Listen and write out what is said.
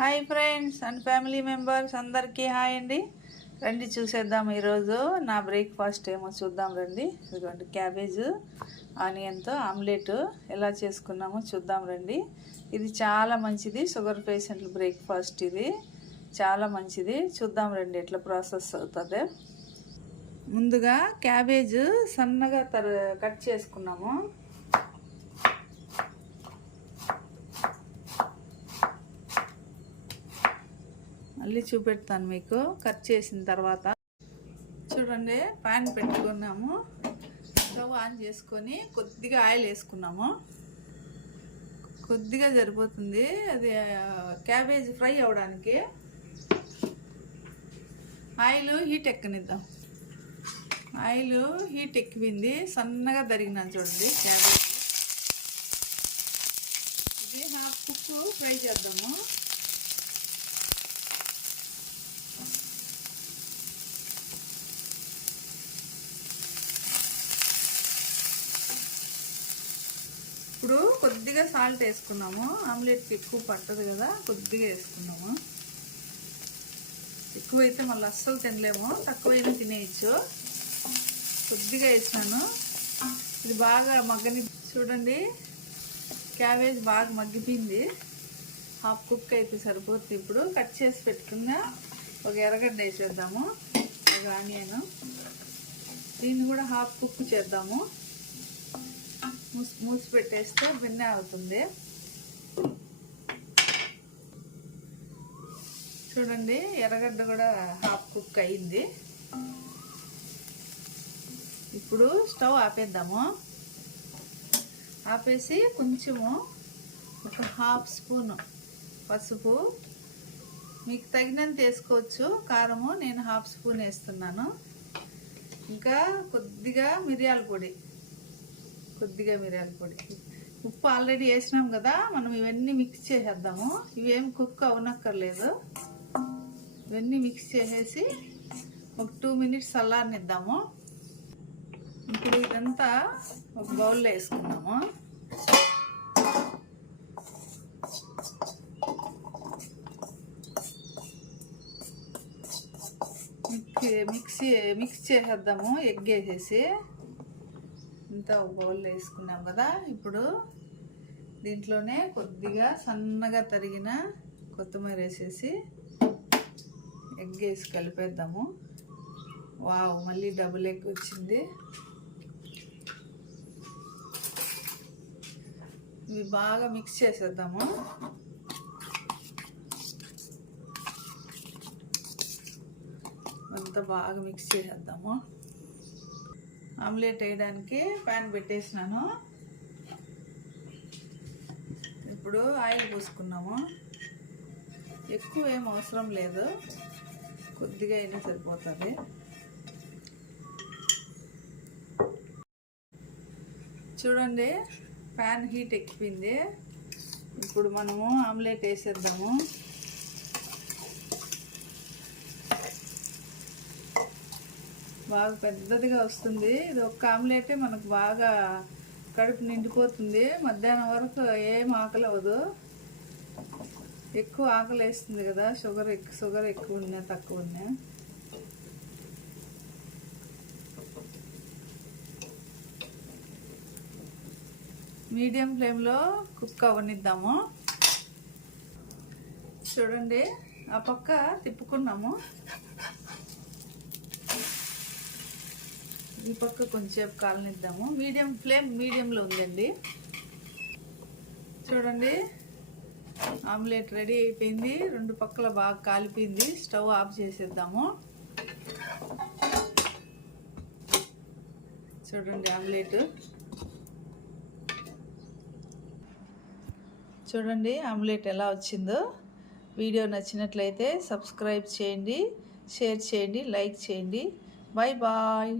Hi friends and family members అందరికీ hi అండి. రండి చూసేద్దాం. ఈరోజు నా బ్రేక్ఫాస్ట్ ఏమో చూద్దాం రండి. ఇదిగోండి క్యాబేజ్ ఆనియన్తో ఆమ్లెట్ ఎలా చేసుకున్నామో చూద్దాం రండి. ఇది చాలా మంచిది, షుగర్ పేషెంట్లు బ్రేక్ఫాస్ట్ ఇది చాలా మంచిది. చూద్దాం రండి ఎట్లా ప్రాసెస్ అవుతుంది. ముందుగా క్యాబేజ్ సన్నగా కట్ చేసుకున్నాము. మళ్ళీ చూపెడతాను మీకు కట్ చేసిన తర్వాత. చూడండి, ప్యాన్ పెట్టుకున్నాము, స్టవ్ ఆన్ చేసుకొని కొద్దిగా ఆయిల్ వేసుకున్నాము. కొద్దిగా సరిపోతుంది అది క్యాబేజ్ ఫ్రై అవ్వడానికి. ఆయిల్ హీట్ ఎక్కనిద్దాం. ఆయిల్ హీట్ ఎక్కింది, సన్నగా తరిగినాను చూడండి క్యాబేజ్. ఇది హాఫ్ కుక్ ఫ్రై చేద్దాము. ఇప్పుడు కొద్దిగా సాల్ట్ వేసుకున్నాము. ఆమ్లెట్కి ఎక్కువ పట్టదు కదా, కొద్దిగా వేసుకున్నాము. ఎక్కువైతే మళ్ళీ అస్సలు తినలేము, తక్కువైనా తినేయచ్చు. కొద్దిగా వేసినాను. ఇది బాగా మగ్గని. చూడండి, క్యాబేజ్ బాగా మగ్గిపోయింది. హాఫ్ కుక్ అయితే సరిపోతుంది. ఇప్పుడు కట్ చేసి పెట్టుకున్న ఒక ఎర్రగడ్డ వేసేద్దాము, ఒక ఆనియన్. దీన్ని కూడా హాఫ్ కుక్ చేద్దాము. మూసి పెట్టేస్తే బిన్నె అవుతుంది. చూడండి, ఎర్రగడ్డ కూడా హాఫ్ కుక్ అయింది. ఇప్పుడు స్టవ్ ఆపేద్దాము. ఆపేసి కొంచెము ఒక హాఫ్ స్పూన్ పసుపు, మీకు తగినంత వేసుకోవచ్చు కారము. నేను హాఫ్ స్పూన్ వేస్తున్నాను. ఇంకా కొద్దిగా మిరియాల పొడి, ఉప్పు ఆల్రెడీ వేసినాం కదా. మనం ఇవన్నీ మిక్స్ చేసేద్దాము. ఇవేం కుక్ అవనక్కర్లేదు. ఇవన్నీ మిక్స్ చేసేసి ఒక 2 మినిట్స్ చల్లారనిద్దాము. ఇప్పుడు ఇదంతా ఒక బౌల్లో వేసుకున్నాము. మిక్స్ చేసేద్దాము. ఎగ్ వేసేసి ఇంత ఒక బౌల్లో వేసుకున్నాం కదా. ఇప్పుడు దీంట్లోనే కొద్దిగా సన్నగా తరిగిన కొత్తిమీర వేసేసి ఎగ్ వేసి కలిపేద్దాము. వావ్, మళ్ళీ డబుల్ ఎగ్ వచ్చింది. ఇవి బాగా మిక్స్ చేసేద్దాము. అంతా బాగా మిక్స్ చేసేద్దాము. ఆమ్లెట్ వేయడానికి ప్యాన్ పెట్టేసినాను. ఇప్పుడు ఆయిల్ పోసుకున్నాము. ఎక్కువ ఏం అవసరం లేదు, కొద్దిగా అయినా సరిపోతుంది. చూడండి, ప్యాన్ హీట్ ఎక్కిపోయింది. ఇప్పుడు మనము ఆమ్లెట్ వేసేద్దాము. బాగా పెద్దదిగా వస్తుంది. ఇది ఒక్క ఆమ్లెటే మనకు బాగా కడుపు నిండిపోతుంది. మధ్యాహ్నం వరకు ఏం ఆకలి అవ్వదు. ఎక్కువ ఆకలి వేస్తుంది కదా, షుగర్ ఎక్కువ ఉన్నా తక్కువ ఉన్నా. మీడియం ఫ్లేమ్లో కుక్ అవ్వనిద్దాము. చూడండి, ఆ పక్క తిప్పుకున్నాము. ఈ పక్క కొంచెంసేపు కాలనిద్దాము. మీడియంలో ఉందండి. చూడండి, ఆమ్లెట్ రెడీ అయిపోయింది. 2 పక్కల బాగా కాలిపోయింది. స్టవ్ ఆఫ్ చేసేద్దాము. చూడండి ఆమ్లెట్. చూడండి ఆమ్లెట్ ఎలా వచ్చిందో. వీడియో నచ్చినట్లయితే సబ్స్క్రైబ్ చేయండి, షేర్ చేయండి, లైక్ చేయండి. Bye bye.